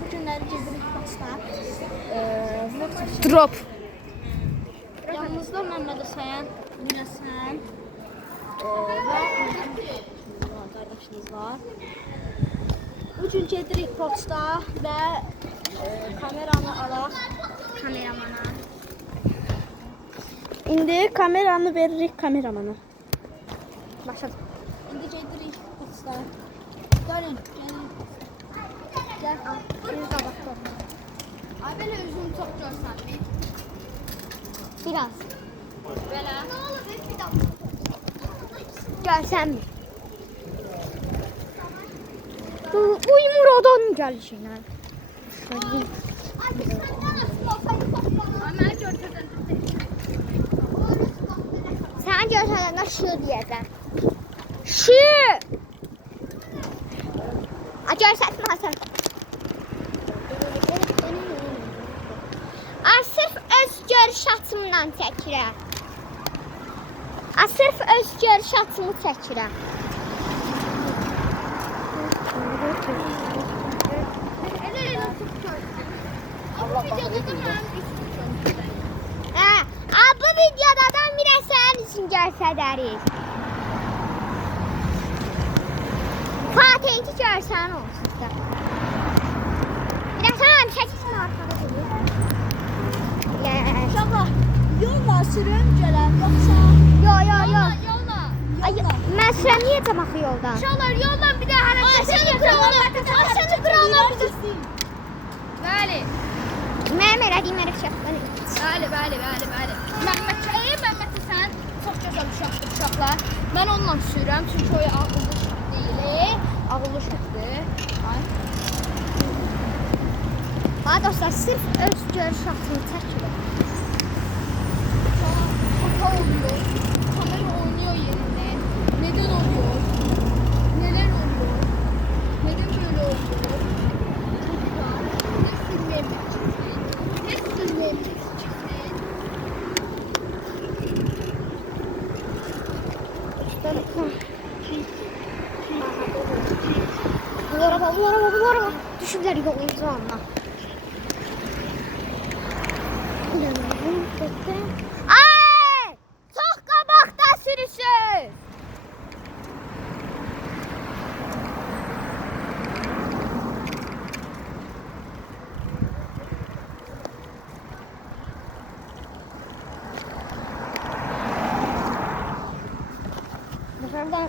Bu günləri gedirik başda. Vlog çəkir. Drop. Yanımızda Məmməd Həsən, Minəsən və qardaşımız var. Bu gün gedirik poçta və kameranı alaq kameramana. İndi kameranı veririk kameramana. Başladı. İndi gedirik poçta. Gəlin, gəlin. Gəl, al. Bir qabaqda. Ay, belə üzümü çox görsənməyim. Biraz. Belə. Nə olur, bir daha. Gəlsən mi? Uymur odan gəlişinə. Ay, mənə görsədən. Sən görsən də şu deyəcəm. Şu. Görsətməsən. Sırf öz görüş açımdan çəkirəm. Sırf öz görüş açımı çəkirəm. Bu videoda da Minəsən üçün göstəririk. Fatih'inki görsən olsun da. Minəsən çəkilsin arxada durur. Uşaqlar, yolla sürüm gələn, yoxsa? Yo. Yolla. Ay, mən sürəməyəcəm axı yoldan. Uşaqlar, yolla bir də hərəkət edin. Səni qırarlar bizi. Bəli. Mənim elədiyim hərəkət. Bəli. Məmməd Həsən çox gözəl uşaqdır uşaqlar. Mən onunla sürürəm çünki o ağıllı uşaq deyil. Ağıllı uşaqdır. Ay. Dostlar, sırf öz görüş açımı çəkirəm. Hata oluyor. Kamera oynuyor yerinde. Neden oluyor? Neler oluyor? Neden böyle oluyor? Çocuklar, ne sürmemiz çıksın? Ne sürmemiz çıksın? Bu araba. Düşürlər yolumuzu onunla. Ay! Çox qabaqda sürüsüz. Dışarıdan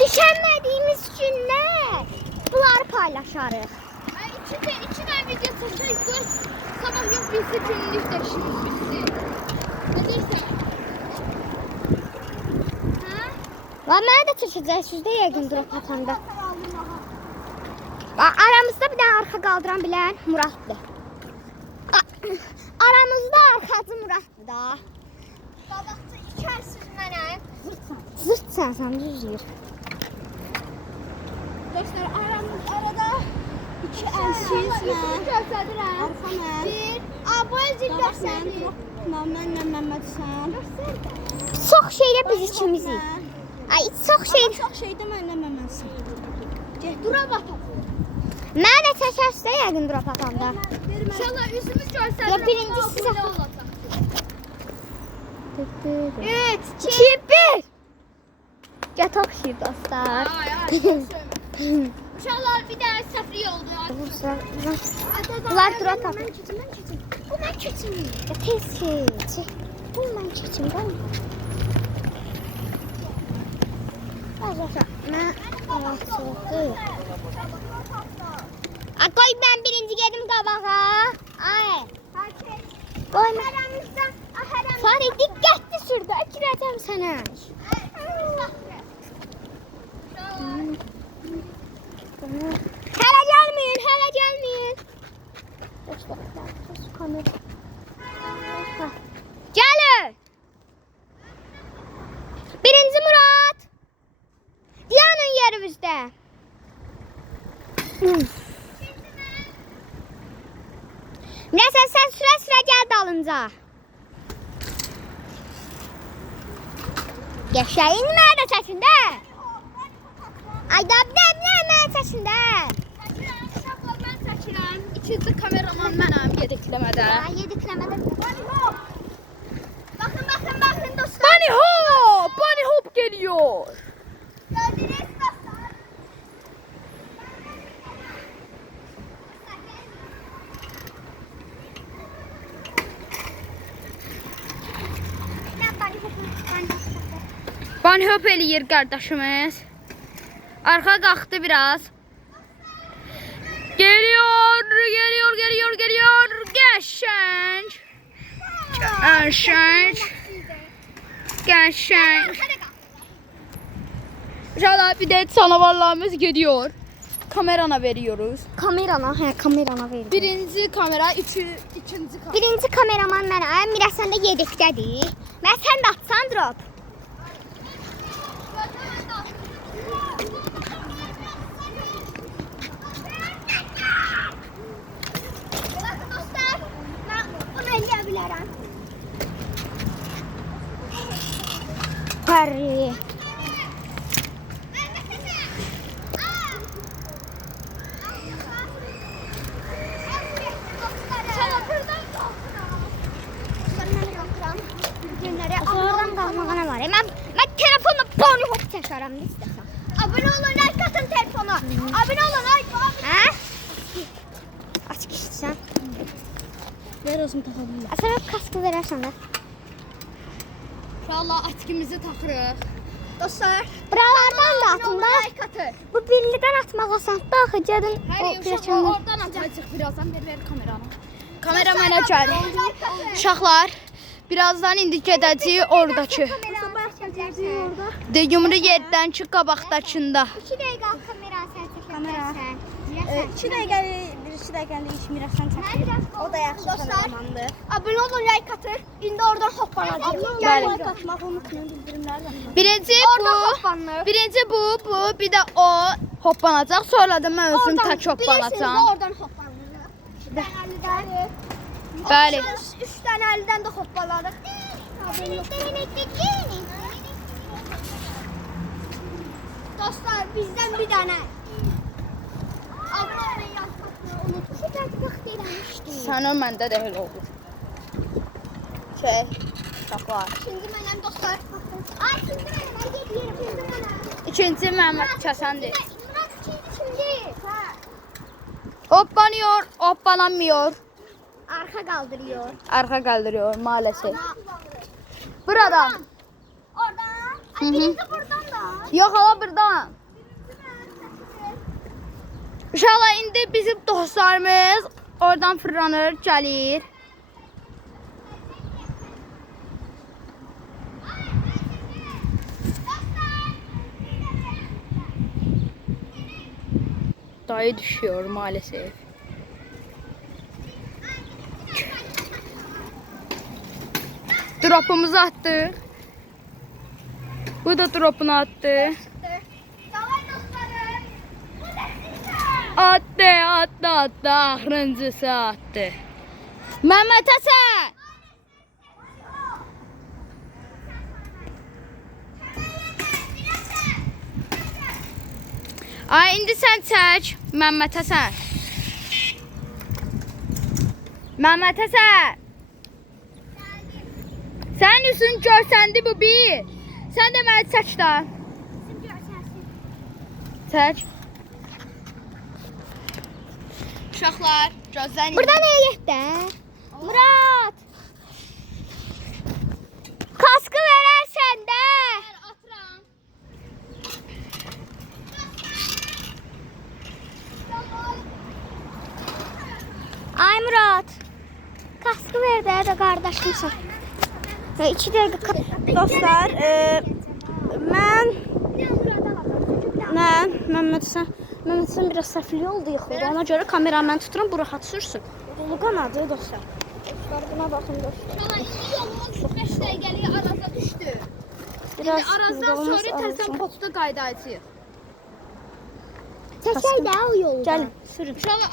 düşənmədiyimiz günlər bunları paylaşarıq. İki tane video çekeceğiz. Sabah yok birisi günlük de işimiz bitsin. Ne dersen? Ha? Və mənə də çəkəcək sizdə yəqin drop atanda. Aramızda bir dənə arxa qaldıran bilən Muraddır. Aramızda arxacı Muraddır da. Qabaqda iki ay sürmənəm. Zırt sən düzür. Dostlar arada iki elsiz mən. Göstərirəm. Arxa mən. Bir. Bu elsiz göstərir. Mənlə Məmməd Həsən. Çox şeylə biz ikimizik. Ay, çox şey. Çox şeydə mənlə Məmməd Həsən. Get, dura batalım. Mənə də çəkərsə yəqin drop atanda. İnşallah üzümüz göstərir. Ya birinci sizə. 3, 2, 1. Yataq şir dostlar. İnşallah bir daha səfri oldu. Bunlar drop atır. Mən keçim. Tez keç. Bu mən keçim ben. Mən Qoy mən birinci gedim qabağa. Ay. Qoy mən. Fari diqqətli sür də kirəcəm sənə. Hələ gəlməyin. Gəlin. Neyse sen süre gel dalınca. Geçeyin nerede sesinde? Ay da nerede sesinde? Çəkirəm, uşaqlar mən çəkirəm. İkinci kameraman mənəm yedikləmədə. Yediklemede. Bakın dostlar. Bunny hop geliyor. Gördünüz dostlar. Bunny hop eləyir qardaşımız. Arxa qalxdı biraz. Geliyor. Qəşəng. Uşaqlar bir de canavarlarımız gidiyor. Kamerana veriyoruz. Kamerana verdim. Birinci kamera, ikinci kamera. Birinci kameraman mənəm. Miraç sən də yedikdədir. Və sən də atsan drop. Bakın dostlar, mən bunu eləyə bilərəm. Harry. Oradan qalmağa nə var? Mən telefonla Bunny hop çəkərəm nə istəsən. Abunə olun, like atın telefona. Abunə olun, like atın. Hə? Aç keçsən. Ver özüm taxabilirim. Sən kaskı verərsən də. Uşaqlar atkimizi taxırıq. Dostlar, Buralardan da atın da. like atın. Bu birlidən atmaq asandır. Axı gedin Hər o uşaqlar pirəçəndə. oradan atacaq birazdan. Ver kameranı. Kamera mənə gəl. Uşaqlar, birazdan indi gedəcəyik oradakı. De yumru yerdən çıx qabaqdakında. 2 dəqiqə kamera sən çəkərsən. 2 dəqiqəli, 1-2 dəqiqəli iş Miraçdan çəkir. O da yaxşı kameramandır. Abunə olun, like atın. İndi oradan hoppanacaq. Bəli. Like atmağı unutmayın, bildirimləri də. Birinci Oradan bu, hoppanır. birinci bu, bir də o hoppanacaq. Sonra da mən özüm tək Bilirsiniz, hoppanacağam. oradan hoppanır. 2 dənə əldən. Bəli. 3 dənə əldən də hoppalarıq. Dostlar, bizdən bir dənə. Abunə olun, like atın. Unutmuşuq, vaxt eləmişdik. Sənin məndə də elə olur. Uşaqlar. İkinci mənəm dostlar. Ay, ikinci mənəm. Ay, gedirəm. İkinci mənəm. İkinci Məhəmməd Kəsəndir. Murat, ikinci kimdir? Hoppanıyor, hoppanamıyor. Arxa qaldırıyor. Arka kaldırıyor maalesef. Buradan. Oradan. Hı hı. Ay, birinci buradan da. Yok hala buradan. Uşaqlar indi bizim dostlarımız oradan fırlanır, gəlir. Dayı düşüyor maalesef. Drop'umuzu attık. Bu da drop'unu attı. Davay dostlarım. Bu da sizə. Attı. Axırıncısı attı. Mehmet Hasan. Ay indi sen çək. Mehmet Hasan. Mehmet Hasan. Sen üstün görsəndi bu bir. Sen de məni çək da. Çək. Uşaqlar, gözləyin. Burada nereye gitti? Murat. Kaskı verersen de. Atıram. Ay Murat. Kaskı ver de kardeşimsin. 2 dakika. Dostlar, mən Məhəmməd sən biraz səhvli oldu yıxıldı. Ona görə kameramı mən tuturam, bu rahat sürsün. Uluqan adı dostlar. Dostlar buna baxın dostlar. Yolumuz 5 dəqiqəlik araza düşdü. Biraz Arazdan yolumuz sonra arasın. təzən posta qaydacağıq. Çəkək də o yolda. Gəlin, sürün. Uşaqlar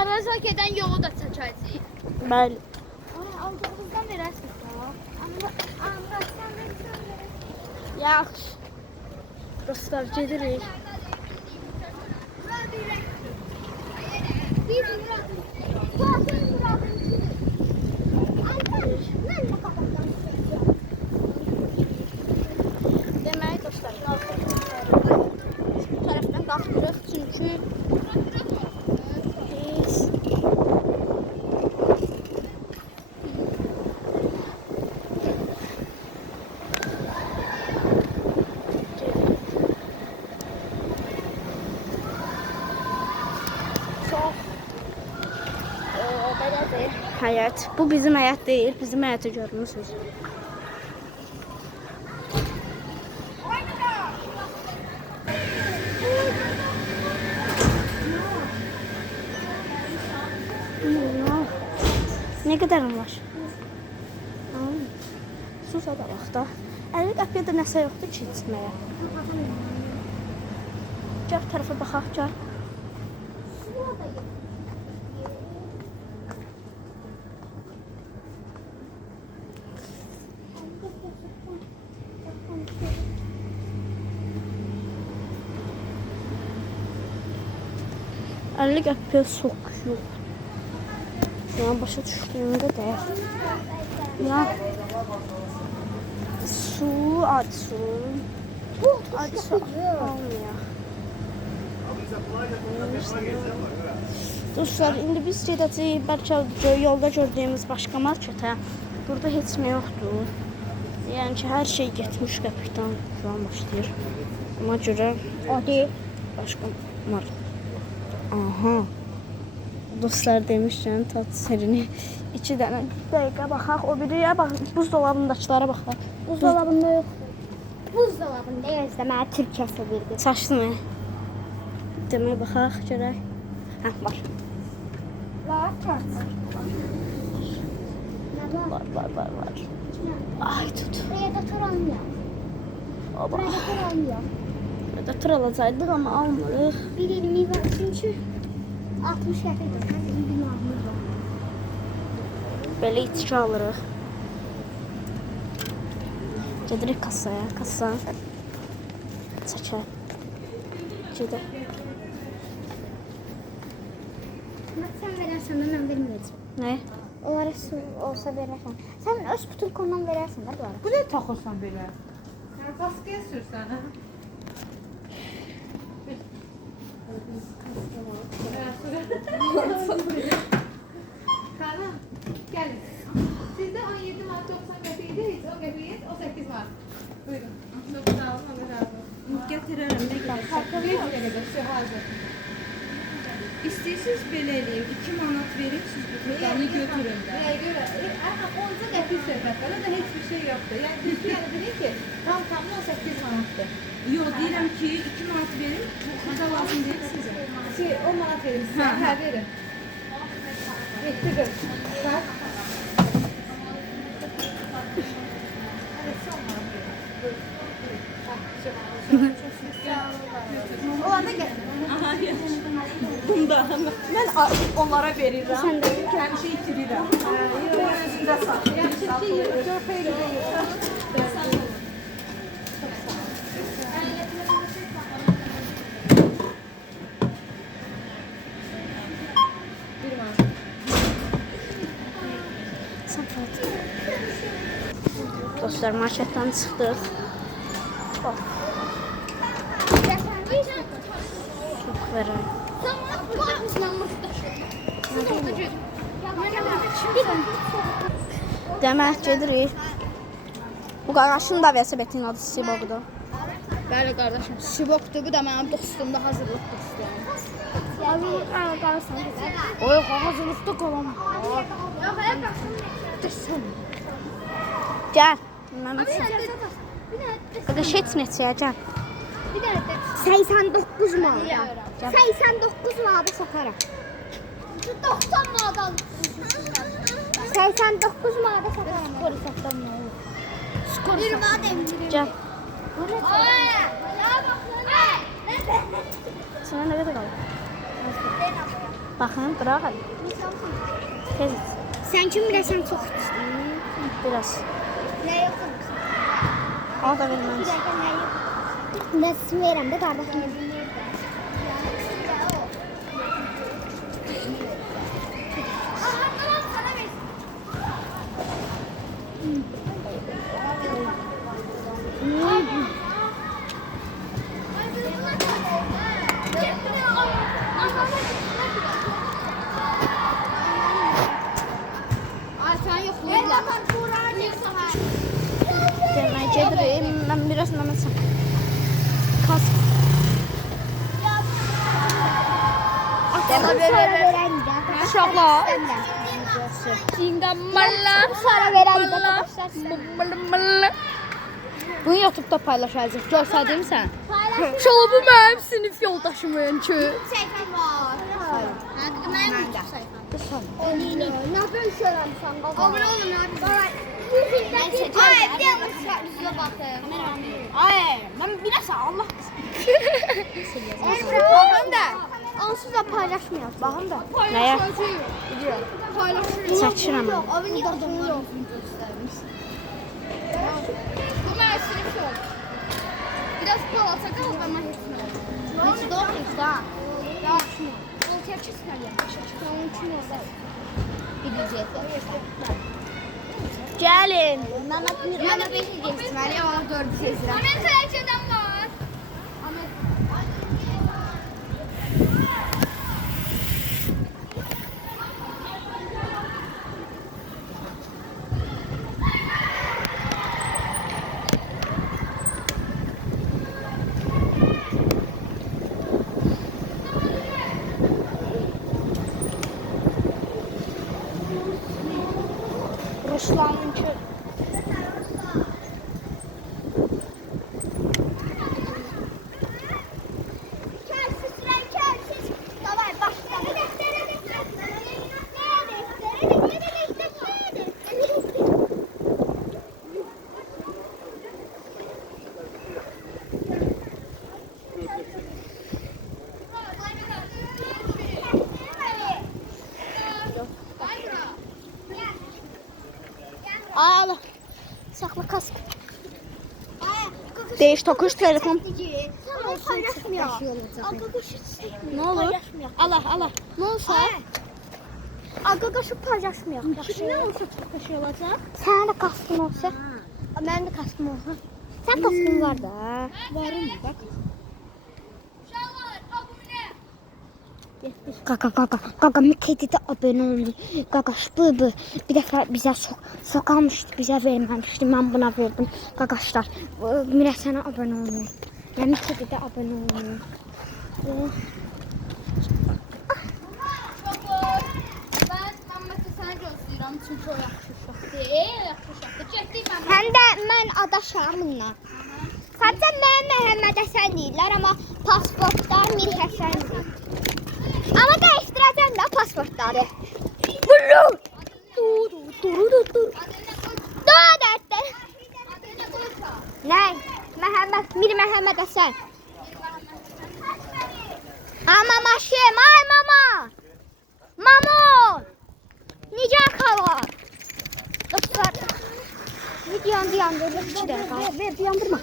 Araza gedən yolu da çəkəcəyik. Bəli. Aldığımızdan verərsiniz. Amma sən Yaxşı. Dostlar, gedirik. Demək dostlar, biz bu tərəfdən qalxırıq çünki biz həyət. Bu bizim həyət deyil, bizim həyəti görmüsünüz. Ne kadar var? Sus da bax da. 50 qəpiyə də nəsə yoxdur ki, içməyə. Gəl tərəfə baxaq, gəl. Elli qəpiyə sok yox. Şu an başa düşdüyümdə də. Ya. Su, ad su. Ad su almıyor. Dostlar, indi biz gedəcəyik bəlkə yolda gördüyümüz başqa marketə. Burada heç nə yoxdur. Yəni ki, hər şey getmiş qəpikdən falan başlayır. Ona görə başqa market. Aha. Dostlar demişkən tat serini 2 dənə dəqiqə baxaq. O biriyə bax, buzdolabındakılara baxaq. buzdolabında yoxdur. Buzdolabında yazda mənə Türkiyə sevirdi. Saçlı mı? Demək baxaq görək. Hə, var. Var, çarpsın. Var. Ay tut. Predator almıyor. Oba. Predator almıyor. Predator alacaqdıq amma almırıq. Bir elimi var çünkü 60 qəpikdir. Hər bir almır var. Belə içki alırıq. Gedirik kasaya. Kasa. Çəkək. Gedək. Sen verersen de ben vermeyeceğim. Nə? Onlara su olsa verersen. Sen öz putulkondan verersen de bu arada. Bu ne takılsan böyle? Ya baskıya sürsen ha. Tamam. Gelin. Sizde 17 Mart 90 qəpiydi, heç 10 qəpiyə, 18 Mart. Buyurun. Çok sağ olun, Allah razı olsun. Getiririm, ne kadar? Bir kadar, şu hazır. İstəyirsiniz belə eləyim, 2 manat verib siz bu tutanı götürün də. Nəyə görə? Aha, 10 qəpik söhbətlərə də heç bir şey yoxdur. Yəni düzdür, yəni dedik ki, tam 18 manatdır. Yox, deyirəm ki, 2 manat verin, tuta lazım deyil sizə. 10 manat verin sizə, hə, verin. 7 qır. Bax. Olanda gətirin. Aha, yaxşı. Bunda mən onlara verirəm. Sən də həmişə itirirəm. Yox, özündə saxla. Yaxşı, yox, xeyir yox. Dostlar, marketdən çıxdıq. Çok verəm. Demək gedirik. Bu qaraşın da vəsibətin adı Sibokdur. Bəli qardaşım, Sibokdur. Bu da mənim dostumda hazırlıqdır istəyirəm. Abi qalsan. Oy, hazırlıqda qalam. Gəl. Mənim Qaqaş etməyəcək, gəl. Bir dakika. 89 manat. 89 manat satarım. 90 manat. 89 manat satarım. Skoru satdan nə olur? Bir manat endirim. Gəl. Ay, ya bak lan. Sana ne kadar qalır? Baxın, qıraq hələ. Tez iç. Sən kim bilirsən çox içdin? Biraz. Nə yoxdur? O da verməmiş. Nə smeyrəm də qardaşım. Ay sen yoxlayırlar. Demək gedirəm. Mən biraz məmət Kas. Uşaqlar. Cingamallam. Sonra verərik arkadaşlar. Bunu YouTube'da paylaşacağıq. Görsədin sən? Şola bu mənim sinif yoldaşımın ki. Sayfam var. Mənim sayfam. Ne yapıyorsun sen? Abone olun abi. Ay, bir yanlışlıkla bakın. Ay, mən bilirsən Allah. Bakın da. Onsuz da paylaşmıyoruz. Bakın da. Nəyə? Paylaşırıq. Çəkirəm. Abone olun. Bu mənim sinif yol. Biraz palata qalıb amma heç nə. Neçə də oxuyursun da? Oltaya keçməliyəm. Onun üçün olsa. Gəlin. Mən də 5 geçməliyəm, onu 4 sezirəm. Mən xərcədən var. Ruslanınki. Давай, başla. Al. Saxla kask. Değiş tokuş telefon. Ama paylaşmıyor. Ne olur? Allah Allah. Ne olsa? Arkadaşı paylaşmıyor. Ne olsa çok taşı olacak. Sen de kaskın olsa. Benim de kaskım olsa. Sen kaskın var da. Varım bak. Kaka Mekke'de abone olun. Kaka bu. Bir defa bize sokalmıştı. Bize vermemişti. Ben buna verdim. Kakaslar. Mira sana abone olun. Yani Mekke'de abone olun. Ben Məmmədə səni gözləyirəm çünki o yaxşı uşaqdır. Yaxşı uşaqdır. Getdik mən. Hem de ben adaşam bununla. Sadece ben Mehmet Hasan değiller ama pasportta Mir Hasan değil. Ama değiştireceğim de pasportları. Dur. Dur dertte. Ne? Mir Mehmet Hasan. Ama maşem, ay mama. Mamo. Nice hava. Dostlar. Videonda yandırdık. Bir dakika. Ver, yandırma.